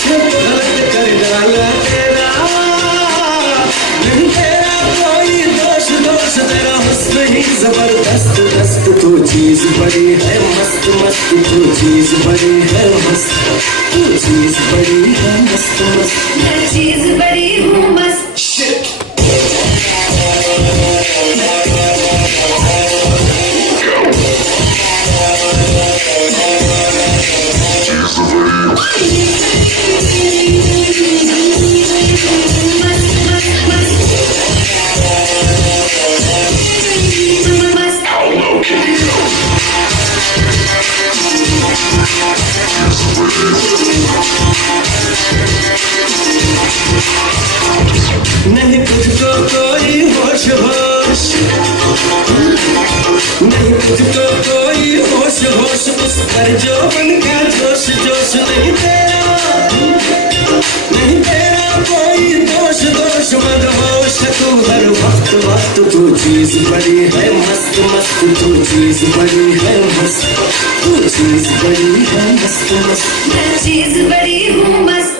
कुछ गलत कर डाला तेरा, नहीं तेरा कोई दोष दोष, तेरा हुस्न ही जबरदस्त दस्त, तू चीज बड़ी है मस्त मस्त, तू चीज बड़ी है मस्त, तू चीज बड़ी है मस्त मस्त, मैं चीज बड़ी हूँ मस्त। नहीं तुझको कोई होश होश, नहीं तुझको कोई होश होश, उस पर जो बनका जोश जोश, नहीं तेरा, नहीं तेरा कोई दोष दोष, मदहोश तू हर वक्त वक्त, तू चीज बड़ी है मस्त मस्त, तू चीज बड़ी है मस्त, तू चीज बड़ी है मस्त मस्त, मैं चीज बड़ी हूँ मस्त।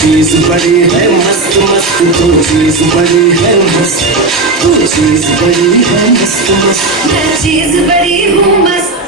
चीज बड़ी है मस्त मस्त, तू चीज बड़ी है मस्त, तू चीज बड़ी है मस्त मस्त, मैं चीज बड़ी हूँ मस्त।